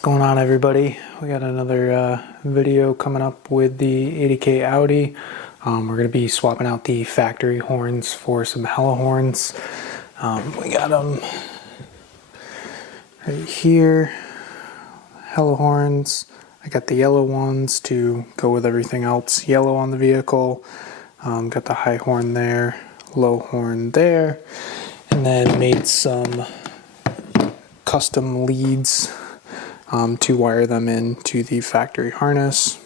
What's going on, everybody? We got another video coming up with the 80K Audi. We're going to be swapping out the factory horns for some hella horns. We got them right here, hella horns. I got the yellow ones to go with everything else yellow on the vehicle. Got the high horn there, low horn there, and then made some custom leads to wire them into the factory harness.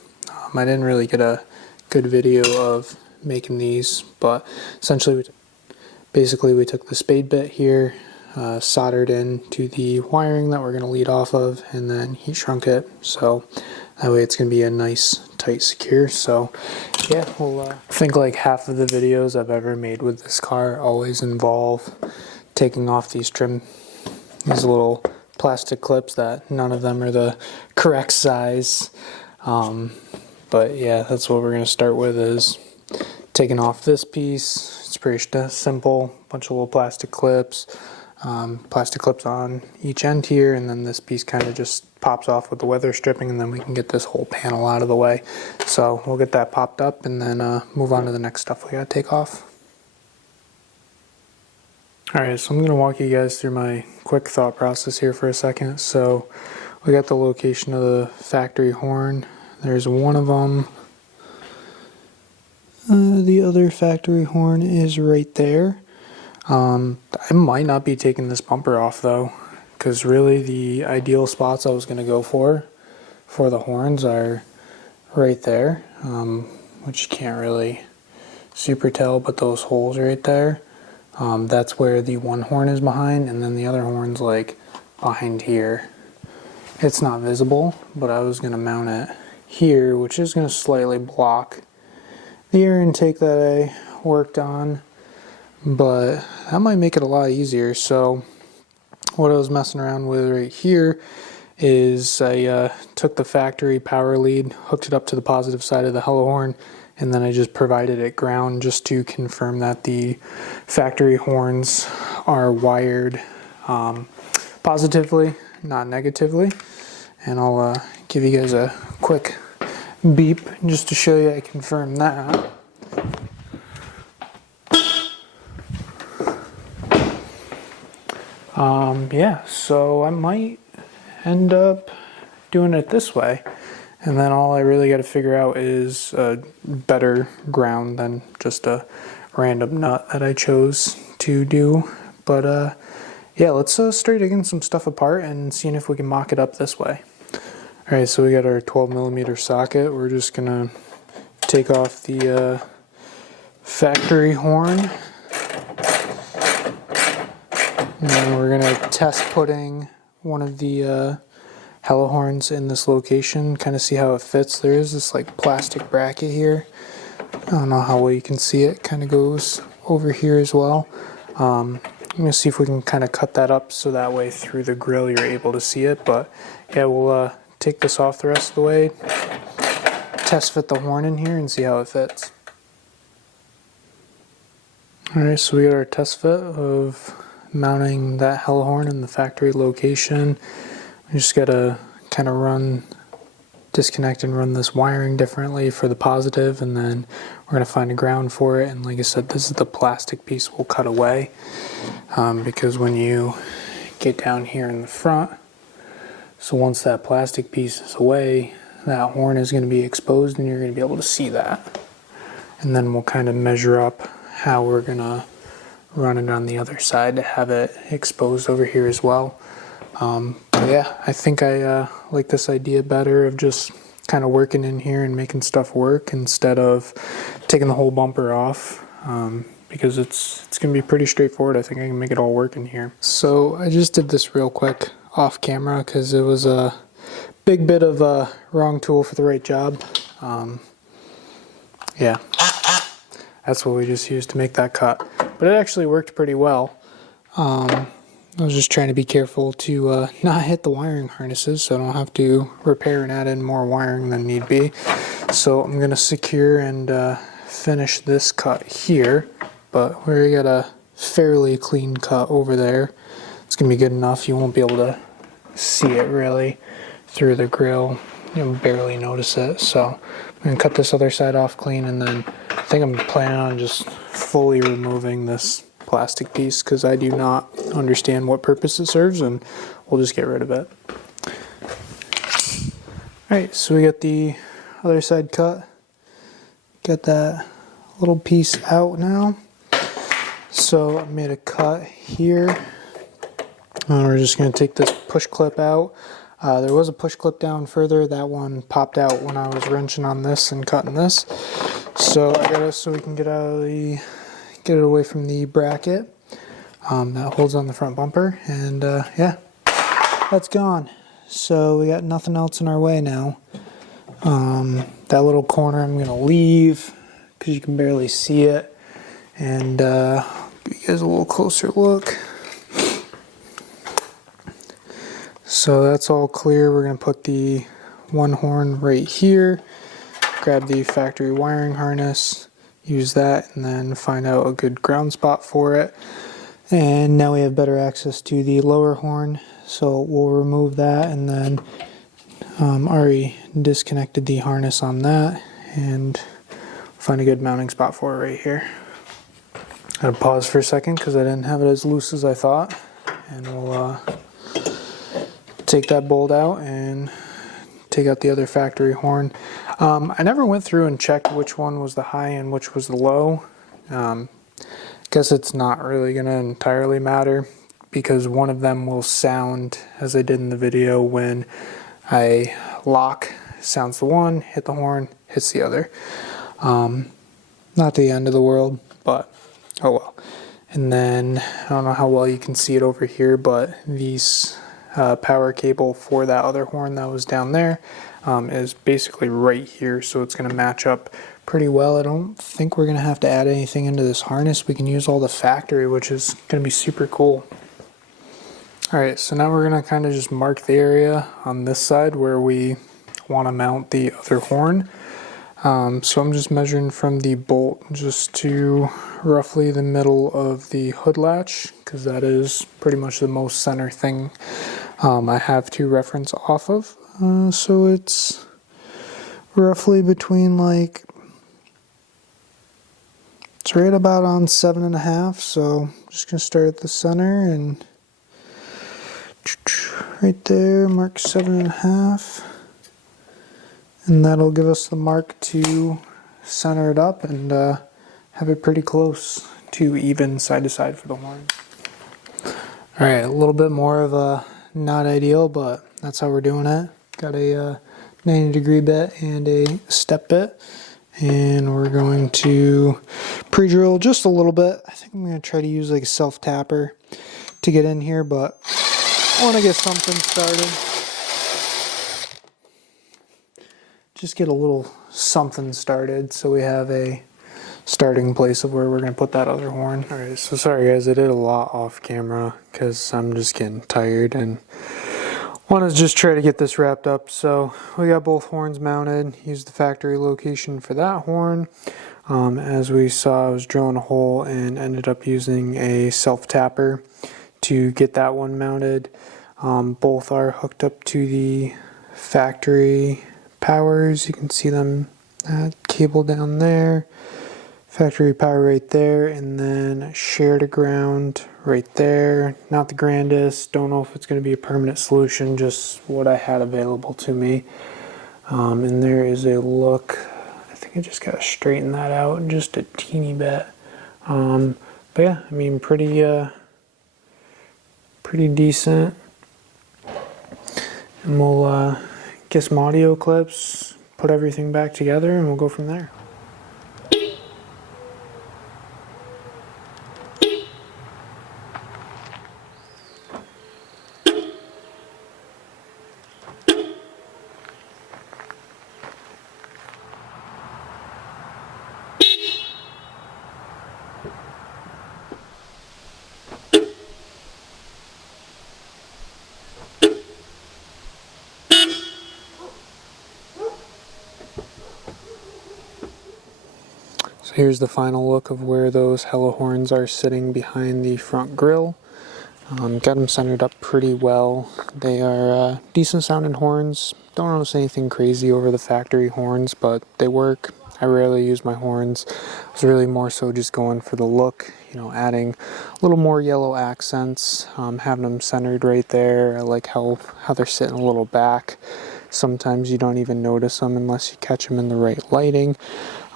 I didn't really get a good video of making these, but essentially we took the spade bit here, soldered into the wiring that we're going to lead off of, and then heat shrunk it, so that way it's going to be a nice, tight, secure. So yeah, I think like half of the videos I've ever made with this car always involve taking off these little plastic clips that none of them are the correct size. But yeah, that's what we're going to start with, is taking off this piece. It's pretty simple, bunch of little plastic clips on each end here, and then this piece kind of just pops off with the weather stripping, and then we can get this whole panel out of the way. So we'll get that popped up and then move on to the next stuff we got to take off. Alright, so I'm going to walk you guys through my quick thought process here for a second. So we got the location of the factory horn. There's one of them. The other factory horn is right there. I might not be taking this bumper off though, because really the ideal spots I was going to go for the horns are right there, which you can't really super tell, but those holes right there. That's where the one horn is behind, and then the other horn's like behind here. It's not visible, but I was going to mount it here, which is going to slightly block the air intake that I worked on, but that might make it a lot easier. So what I was messing around with right here is I took the factory power lead, hooked it up to the positive side of the hella horn, and then I just provided it ground just to confirm that the factory horns are wired positively, not negatively. And I'll give you guys a quick beep just to show you I confirmed that. Yeah, so I might end up doing it this way. And then all I really got to figure out is a better ground than just a random nut that I chose to do. But yeah, let's start digging some stuff apart and seeing if we can mock it up this way. Alright, so we got our 12mm socket. We're just going to take off the factory horn. And then we're going to test putting one of the hella horns in this location, kind of see how it fits. There is this like plastic bracket here. I don't know how well you can see it. Kind of goes over here as well. I'm going to see if we can kind of cut that up so that way through the grill you're able to see it. But yeah, we'll take this off the rest of the way, test fit the horn in here and see how it fits. Alright, so we got our test fit of mounting that hella horn in the factory location. We just gotta kind of disconnect and run this wiring differently for the positive, and then we're gonna find a ground for it. And like I said, this is the plastic piece we'll cut away, because when you get down here in the front, so once that plastic piece is away, that horn is gonna be exposed and you're gonna be able to see that. And then we'll kind of measure up how we're gonna run it on the other side to have it exposed over here as well. But yeah, I think I like this idea better of just kind of working in here and making stuff work instead of taking the whole bumper off, because it's going to be pretty straightforward. I think I can make it all work in here. So I just did this real quick off camera because it was a big bit of a wrong tool for the right job. Yeah, that's what we just used to make that cut. But it actually worked pretty well. I was just trying to be careful to not hit the wiring harnesses so I don't have to repair and add in more wiring than need be. So I'm going to secure and finish this cut here, but we got a fairly clean cut over there. It's going to be good enough. You won't be able to see it really through the grill. You'll barely notice it. So I'm going to cut this other side off clean, and then I think I'm planning on just fully removing this plastic piece because I do not understand what purpose it serves, and we'll just get rid of it. Alright, so we got the other side cut. Got that little piece out now. So I made a cut here. And we're just going to take this push clip out. There was a push clip down further. That one popped out when I was wrenching on this and cutting this. So I got it so we can get it away from the bracket that holds on the front bumper. And yeah, that's gone. So we got nothing else in our way now. That little corner I'm going to leave because you can barely see it. And give you guys a little closer look. So that's all clear. We're going to put the one horn right here. Grab the factory wiring harness. Use that and then find out a good ground spot for it. And now we have better access to the lower horn. So we'll remove that, and then already disconnected the harness on that and find a good mounting spot for it right here. I had to pause for a second because I didn't have it as loose as I thought, and we'll take that bolt out and take out the other factory horn. I never went through and checked which one was the high and which was the low. Guess it's not really going to entirely matter because one of them will sound as I did in the video when I lock, sounds the one, hit the horn, hits the other. Not the end of the world, but oh well. And then I don't know how well you can see it over here, but these power cable for that other horn that was down there is basically right here, so it's going to match up pretty well. I don't think we're going to have to add anything into this harness. We can use all the factory, which is going to be super cool. Alright, so now we're going to kind of just mark the area on this side where we want to mount the other horn. So I'm just measuring from the bolt just to roughly the middle of the hood latch, because that is pretty much the most center thing I have to reference off of. So it's roughly between it's right about on 7.5. So I'm just going to start at the center and right there, mark 7.5. And that'll give us the mark to center it up and have it pretty close to even side to side for the horn. Alright, a little bit more of a not ideal, but that's how we're doing it. Got a 90-degree bit and a step bit. And we're going to pre-drill just a little bit. I think I'm going to try to use a self-tapper to get in here, but I want to get something started. Just get a little something started so we have a starting place of where we're going to put that other horn. Alright, so sorry guys, I did a lot off camera because I'm just getting tired and want to just try to get this wrapped up. So we got both horns mounted, used the factory location for that horn. As we saw, I was drilling a hole and ended up using a self-tapper to get that one mounted. Both are hooked up to the factory powers. You can see them, that cable down there, factory power right there, and then share to ground right there. Not the grandest, don't know if it's going to be a permanent solution, just what I had available to me. And there is a look, I think I just got to straighten that out just a teeny bit. But yeah, I mean pretty decent. And we'll get some audio clips, put everything back together, and we'll go from there. So here's the final look of where those hella horns are sitting behind the front grille. Got them centered up pretty well. They are decent sounding horns. Don't notice anything crazy over the factory horns, but they work. I rarely use my horns. I was really more so just going for the look, adding a little more yellow accents, having them centered right there. I like how they're sitting a little back. Sometimes you don't even notice them unless you catch them in the right lighting,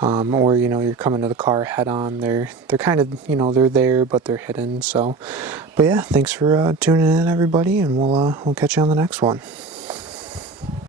or you're coming to the car head on. They're kind of they're there, but they're hidden. So, but yeah, thanks for tuning in, everybody, and we'll catch you on the next one.